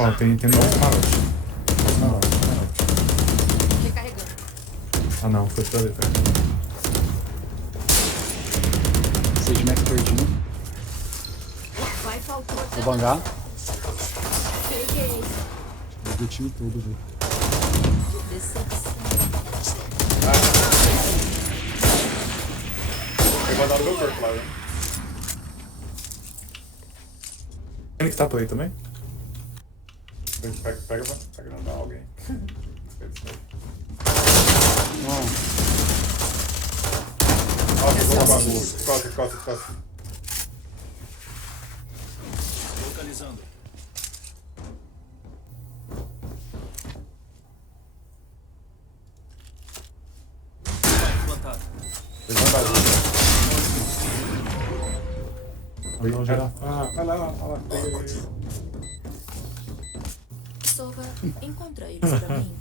Ó, tem um camarote. Camarote. Recarregando. Ah não, foi pra dentro. Seja Mac pertinho. Vai faltar. Vou bangar. Peguei. Peguei o time todo, velho. Decepção. Vai mandar no meu corpo lá, né? Ele que tá por aí também? Pega não dá alguém. Não. Nossa, vou roubar a rua. Costa. Localizando. Vai plantado. Levanta a rua. Oi, onde era? Vai lá. Sova, encontra eles pra mim,